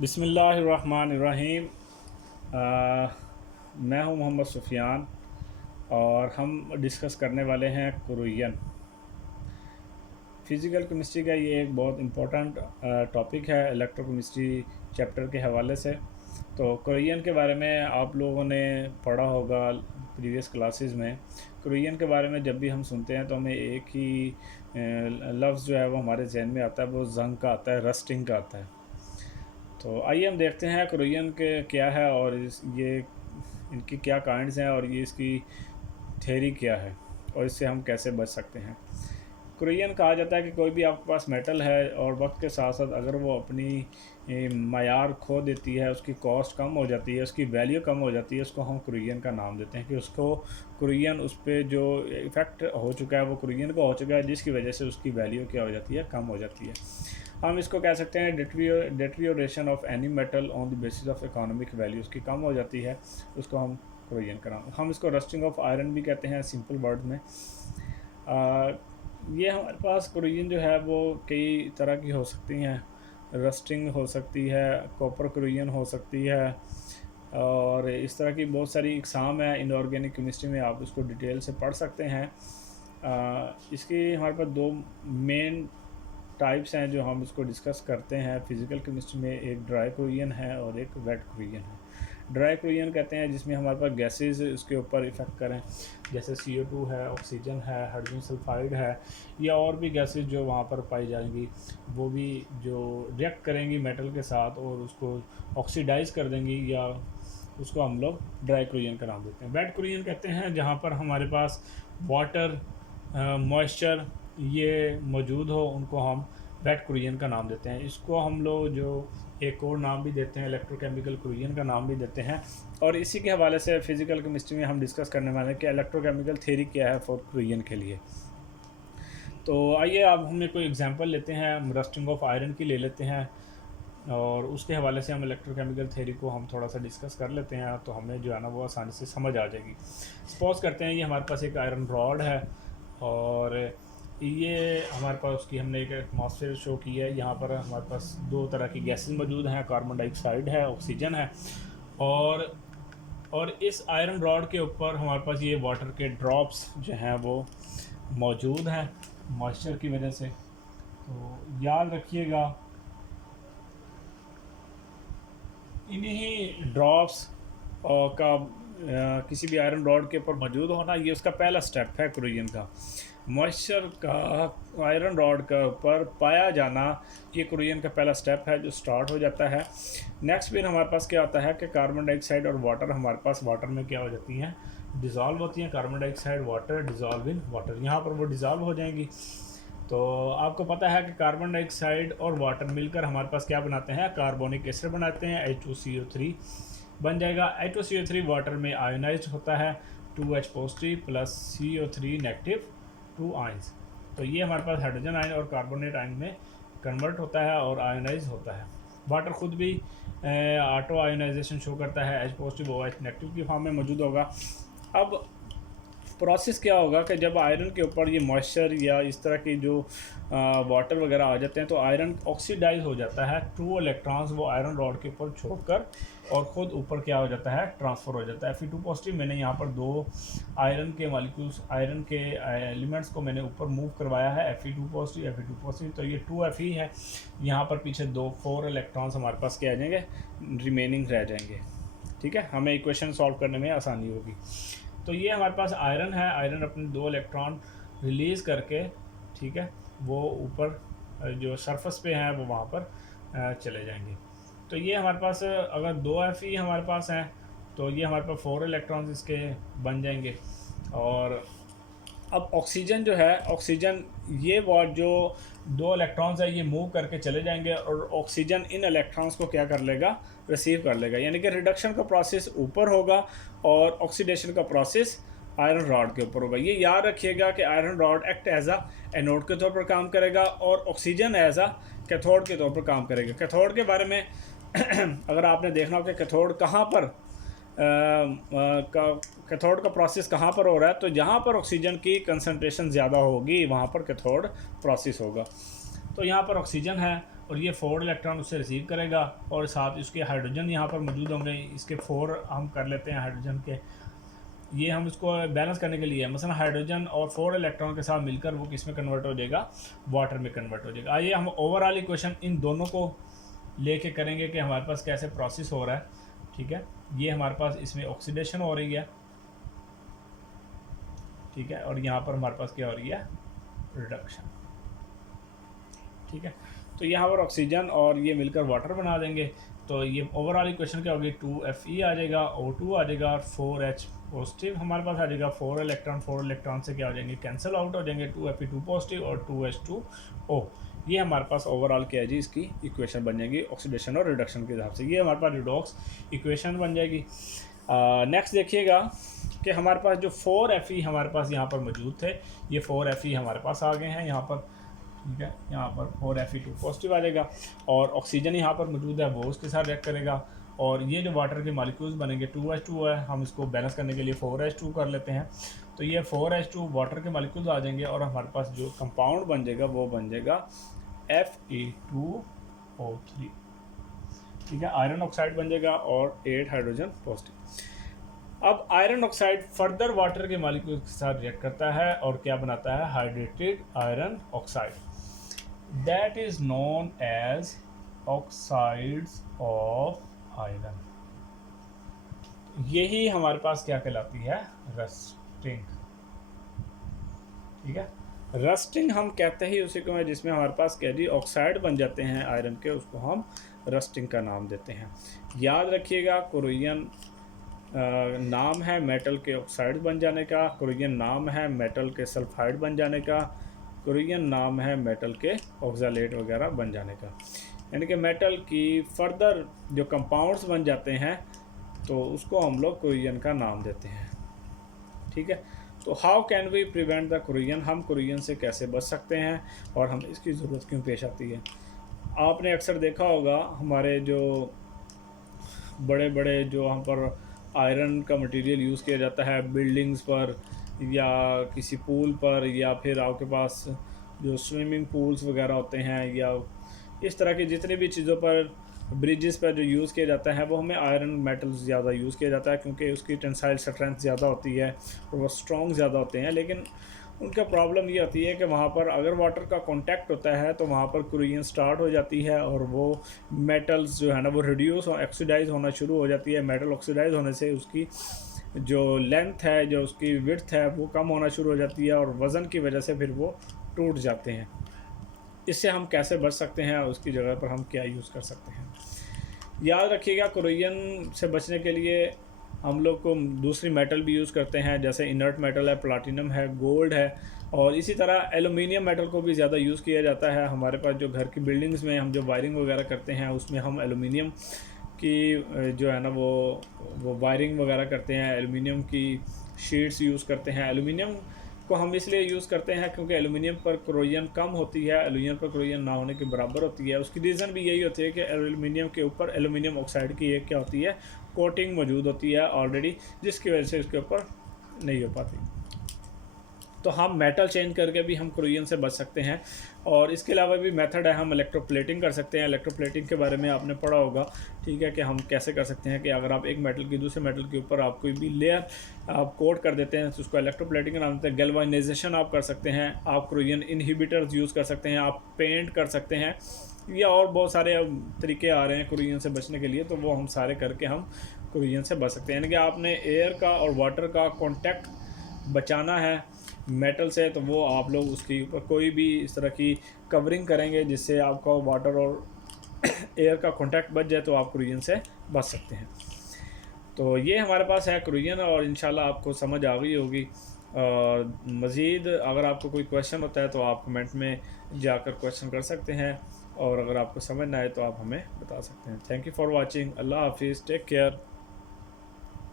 बिस्मिल्लाहिर्रहमानिर्रहीम। मैं हूं मोहम्मद सुफियान और हम डिस्कस करने वाले हैं कुरियन। फ़िज़िकल केमिस्ट्री का ये एक बहुत इम्पोर्टेंट टॉपिक है इलेक्ट्रोकेमिस्ट्री चैप्टर के हवाले से। तो कुरियन के बारे में आप लोगों ने पढ़ा होगा प्रीवियस क्लासेस में। कुरियन के बारे में जब भी हम सुनते हैं तो हमें एक ही लफ्ज़ जो है वो हमारे जहन में आता है, वो जंग का आता है, रस्टिंग का आता है। तो आइए हम देखते हैं कुरियन के क्या है और ये इनकी क्या काइंड्स हैं और ये इसकी थ्योरी क्या है और इससे हम कैसे बच सकते हैं। कुरियन कहा जाता है कि कोई भी आपके पास मेटल है और वक्त के साथ साथ अगर वो अपनी मयार खो देती है, उसकी कॉस्ट कम हो जाती है, उसकी वैल्यू कम हो जाती है, उसको हम कुरियन का नाम देते हैं कि उसको कुरियन, उस पर जो इफ़ेक्ट हो चुका है वो कुरियन का हो चुका है, जिसकी वजह से उसकी वैल्यू क्या हो जाती है, कम हो जाती है। हम इसको कह सकते हैं deterioration of any metal on the basis of economic value, उसकी कम हो जाती है, उसको हम कुरियन का नाम। हम इसको रस्टिंग ऑफ आयरन भी कहते हैं सिंपल वर्ड में। ये हमारे पास कुरियन जो है वो कई तरह की हो सकती हैं। रस्टिंग हो सकती है, कॉपर कुरियन हो सकती है और इस तरह की बहुत सारी इकसाम है। इनऑर्गेनिक केमिस्ट्री में आप इसको डिटेल से पढ़ सकते हैं। इसकी हमारे पास दो मेन टाइप्स हैं जो हम इसको डिस्कस करते हैं फ़िज़िकल केमिस्ट्री में। एक ड्राई कुरियन है और एक वेट कुरियन है। ड्राई कुरियन कहते हैं जिसमें हमारे पास गैसेस उसके ऊपर इफ़ेक्ट करें, जैसे CO2 है, ऑक्सीजन है, हाइड्रोजन सल्फाइड है, या और भी गैसेस जो वहाँ पर पाई जाएंगी, वो भी जो रिएक्ट करेंगी मेटल के साथ और उसको ऑक्सीडाइज़ कर देंगी, या उसको हम लोग ड्राई कुरियन का नाम देते हैं। वेट कुरियन कहते हैं जहाँ पर हमारे पास वाटर, मॉइस्चर ये मौजूद हो, उनको हम वेट कुरियन का नाम देते हैं। इसको हम लोग जो एक और नाम भी देते हैं, इलेक्ट्रोकेमिकल कुरियन का नाम भी देते हैं। और इसी के हवाले से फ़िज़िकल केमिस्ट्री में हम डिस्कस करने वाले हैं कि इलेक्ट्रोकेमिकल थ्योरी क्या है फॉर कुरियन के लिए। तो आइए अब हम कोई एग्जांपल लेते हैं, हम रस्टिंग ऑफ आयरन की ले लेते हैं और उसके हवाले से हम इलेक्ट्रोकेमिकल थ्योरी को हम थोड़ा सा डिस्कस कर लेते हैं, तो हमें जो है ना वो आसानी से समझ आ जाएगी। सपोज़ करते हैं ये हमारे पास एक आयरन रॉड है और ये हमारे पास उसकी हमने एक एटमॉस्फेयर शो की है। यहाँ पर हमारे पास दो तरह की गैसेस मौजूद हैं, कार्बन डाइऑक्साइड है, ऑक्सीजन है। और इस आयरन रॉड के ऊपर हमारे पास ये वाटर के ड्रॉप्स जो हैं वो मौजूद हैं मॉइस्चर की वजह से। तो याद रखिएगा इन्हीं ड्रॉप्स का किसी भी आयरन रॉड के ऊपर मौजूद होना, ये उसका पहला स्टेप है कुरियन का। मॉइस्चर का आयरन रॉड का ऊपर पाया जाना, ये कुरियन का पहला स्टेप है जो स्टार्ट हो जाता है। नेक्स्ट फिर हमारे पास क्या होता है कि कार्बन डाइऑक्साइड और वाटर, हमारे पास वाटर में क्या हो जाती हैं, डिज़ोल्व होती हैं। Carbon dioxide water dissolve in water, यहाँ पर वो डिज़ोल्व हो जाएंगी। तो आपको पता है कि कार्बन डाइऑक्साइड और वाटर मिलकर हमारे पास क्या बनाते हैं, कार्बोनिक एसिड बनाते हैं, H2CO3 बन जाएगा। H2CO3 वाटर में आयोनाइज होता है, 2H positive plus CO3 negative, 2 ions. तो ये हमारे पास हाइड्रोजन आयन और कार्बोनेट आयन में कन्वर्ट होता है और आयोनाइज होता है। वाटर खुद भी ऑटो आयोनाइजेशन शो करता है, H पॉजिटिव OH नेगेटिव की फॉर्म में मौजूद होगा। अब प्रोसेस क्या होगा कि जब आयरन के ऊपर ये मॉइस्चर या इस तरह की जो वाटर वगैरह आ जाते हैं तो आयरन ऑक्सीडाइज हो जाता है, 2 इलेक्ट्रॉन्स वो आयरन रॉड के ऊपर छोड़कर और ख़ुद ऊपर क्या हो जाता है, ट्रांसफ़र हो जाता है। Fe2 पॉजिटिव, मैंने यहाँ पर दो आयरन के मॉलिक्यूल्स, आयरन के एलिमेंट्स को मैंने ऊपर मूव करवाया है, Fe2 पॉजिटिव, तो ये 2Fe है। यहाँ पर पीछे 4 इलेक्ट्रॉन्स हमारे पास क्या आ जाएंगे, रिमेनिंग रह जाएंगे। ठीक है, हमें इक्वेशन सॉल्व करने में आसानी होगी। तो ये हमारे पास आयरन है, आयरन अपने 2 इलेक्ट्रॉन रिलीज़ करके, ठीक है, वो ऊपर जो सरफेस पे हैं वो वहाँ पर चले जाएंगे। तो ये हमारे पास अगर 2Fe हमारे पास हैं तो ये हमारे पास 4 इलेक्ट्रॉन्स इसके बन जाएंगे। और अब ऑक्सीजन जो है, ऑक्सीजन ये वो जो 2 इलेक्ट्रॉन्स है ये मूव करके चले जाएंगे और ऑक्सीजन इन इलेक्ट्रॉन्स को क्या कर लेगा, रिसीव कर लेगा। यानी कि रिडक्शन का प्रोसेस ऊपर होगा और ऑक्सीडेशन का प्रोसेस आयरन रॉड के ऊपर होगा। ये याद रखिएगा कि आयरन रॉड एक्ट एज आ एनोड के तौर पर काम करेगा और ऑक्सीजन एज आ कैथोड के तौर पर काम करेगा। कैथोड के बारे में अगर आपने देखना हो कि कैथोड कहाँ पर कैथोड का प्रोसेस कहाँ पर हो रहा है, तो जहाँ पर ऑक्सीजन की कंसंट्रेशन ज़्यादा होगी वहाँ पर कैथोड प्रोसेस होगा। तो यहाँ पर ऑक्सीजन है और ये 4 इलेक्ट्रॉन उससे रिसीव करेगा और साथ इसके हाइड्रोजन यहाँ पर मौजूद होंगे। इसके 4 हम कर लेते हैं हाइड्रोजन के, ये हम इसको बैलेंस करने के लिए मसलन हाइड्रोजन और 4 इलेक्ट्रॉन के साथ मिलकर वो किस में कन्वर्ट हो जाएगा, वाटर में कन्वर्ट हो जाएगा। आइए हम ओवरऑल इक्वेशन इन दोनों को लेके करेंगे कि हमारे पास कैसे प्रोसेस हो रहा है। ठीक है, ये हमारे पास इसमें ऑक्सीडेशन हो रही है, ठीक है, और यहाँ पर हमारे पास क्या हो रही है, रिडक्शन। ठीक है, तो यहाँ पर ऑक्सीजन और ये मिलकर वाटर बना देंगे। तो ये ओवरऑल इक्वेशन क्या होगी, 2Fe आ जाएगा, O2 आ जाएगा और 4H पॉजिटिव हमारे पास आ जाएगा। 4 इलेक्ट्रॉन से क्या हो जाएंगे, कैंसिल आउट हो जाएंगे, 2Fe2 पॉजिटिव और 2H2O। ये हमारे पास ओवरऑल क्या है जी, इसकी इक्वेशन बन जाएगी ऑक्सीडेशन और रिडक्शन के हिसाब से। ये हमारे पास रिडॉक्स इक्वेशन बन जाएगी। नेक्स्ट देखिएगा कि हमारे पास जो 4Fe हमारे पास यहाँ पर मौजूद थे, ये 4Fe हमारे पास आ गए हैं यहाँ पर। ठीक है, यहाँ पर 4Fe2 पॉजिटिव आ जाएगा और ऑक्सीजन यहाँ पर मौजूद है, वो उसके साथ रिएक्ट करेगा। और ये जो वाटर के मॉलिक्यूल्स बनेंगे 2H2 है, हम इसको बैलेंस करने के लिए 4H2 कर लेते हैं। तो ये 4H2 वाटर के मॉलिक्यूल्स आ जाएंगे और हमारे पास जो कंपाउंड बन जाएगा वो बन जाएगा Fe2O3। ठीक है, आयरन ऑक्साइड बन जाएगा और 8 हाइड्रोजन पॉजिटिव। अब आयरन ऑक्साइड फर्दर वाटर के मॉलिक्यूल के साथ रिएक्ट करता है और क्या बनाता है, hydrated iron oxide, that is known as oxides of iron. यही हमारे पास क्या कहलाती है, रस्टिंग। ठीक है, रस्टिंग हम कहते ही उसी को है जिसमें हमारे पास क्या जी, ऑक्साइड बन जाते हैं आयरन के, उसको हम रस्टिंग का नाम देते हैं। याद रखिएगा, कोरियन नाम है मेटल के ऑक्साइड बन जाने का, कोरियन नाम है मेटल के सल्फाइड बन जाने का, कोरियन नाम है मेटल के ऑक्सालेट वगैरह बन जाने का। यानी कि मेटल की फर्दर जो कंपाउंड्स बन जाते हैं तो उसको हम लोग कोरियन का नाम देते हैं। ठीक है, तो how can we prevent the corrosion, हम कोरियन से कैसे बच सकते हैं और हमें इसकी ज़रूरत क्यों पेश आती है। आपने अक्सर देखा होगा हमारे जो बड़े बड़े जो हम पर आयरन का मटेरियल यूज़ किया जाता है बिल्डिंग्स पर या किसी पूल पर, या फिर आपके पास जो स्विमिंग पूल्स वगैरह होते हैं, या इस तरह की जितनी भी चीज़ों पर ब्रिजेस पर जो यूज़ किया जाता है वो हमें आयरन मेटल ज़्यादा यूज़ किया जाता है क्योंकि उसकी टेंसाइल स्ट्रेंथ ज़्यादा होती है और वो स्ट्रॉन्ग ज़्यादा होते हैं। लेकिन उनका प्रॉब्लम ये होती है कि वहाँ पर अगर वाटर का कांटेक्ट होता है तो वहाँ पर कोरियन स्टार्ट हो जाती है और वो मेटल्स जो है ना वो रिड्यूस ऑक्सीडाइज होना शुरू हो जाती है। मेटल ऑक्सीडाइज होने से उसकी जो लेंथ है, जो उसकी विड्थ है, वो कम होना शुरू हो जाती है और वज़न की वजह से फिर वो टूट जाते हैं। इससे हम कैसे बच सकते हैं, उसकी जगह पर हम क्या यूज़ कर सकते हैं। याद रखिएगा, कोरियन से बचने के लिए हम लोग को दूसरी मेटल भी यूज़ करते हैं, जैसे इनर्ट मेटल है, प्लाटिनम है, गोल्ड है, और इसी तरह एलुमिनियम मेटल को भी ज़्यादा यूज़ किया जाता है। हमारे पास जो घर की बिल्डिंग्स में हम जो वायरिंग वगैरह करते हैं उसमें हम एलुमिनियम की जो है ना वो वायरिंग वगैरह करते हैं, एलुमिनियम की शीट्स यूज़ करते हैं। एलुमिनियम को हम इसलिए यूज़ करते हैं क्योंकि एलुमिनियम पर कोरोजन कम होती है, एलुमिनियम पर कोरोजन ना होने के बराबर होती है। उसकी रीज़न भी यही होती है कि एलुमिनियम के ऊपर एलुमिनियम ऑक्साइड की एक क्या होती है, कोटिंग मौजूद होती है ऑलरेडी, जिसकी वजह से उसके ऊपर नहीं हो पाती। तो हम मेटल चेंज करके भी हम कोरोजन से बच सकते हैं। और इसके अलावा भी मेथड है, हम इलेक्ट्रोप्लेटिंग कर सकते हैं। इलेक्ट्रोप्लेटिंग के बारे में आपने पढ़ा होगा, ठीक है, कि हम कैसे कर सकते हैं कि अगर आप एक मेटल की दूसरे मेटल के ऊपर आप कोई भी लेयर आप कोट कर देते हैं तो उसको इलेक्ट्रोप्लेटिंग का नाम देते हैं। गैल्वेनाइजेशन आप कर सकते हैं, आप कोरोजन इनहिबिटर्स यूज़ कर सकते हैं, आप पेंट कर सकते हैं, या और बहुत सारे तरीके आ रहे हैं कोरोजन से बचने के लिए, तो वो हम सारे करके हम कोरोजन से बच सकते हैं। यानी कि आपने एयर का और वाटर का कॉन्टैक्ट बचाना है मेटल से, तो वो आप लोग उसके ऊपर कोई भी इस तरह की कवरिंग करेंगे जिससे आपका वाटर और एयर का कांटेक्ट बच जाए, तो आप कोरोजन से बच सकते हैं। तो ये हमारे पास है कोरोजन, और इंशाल्लाह आपको समझ आ गई होगी। और मज़ीद अगर आपको कोई क्वेश्चन होता है तो आप कमेंट में जाकर क्वेश्चन कर सकते हैं, और अगर आपको समझ ना आए तो आप हमें बता सकते हैं। Thank you for watching. अल्लाह हाफिज़, टेक केयर।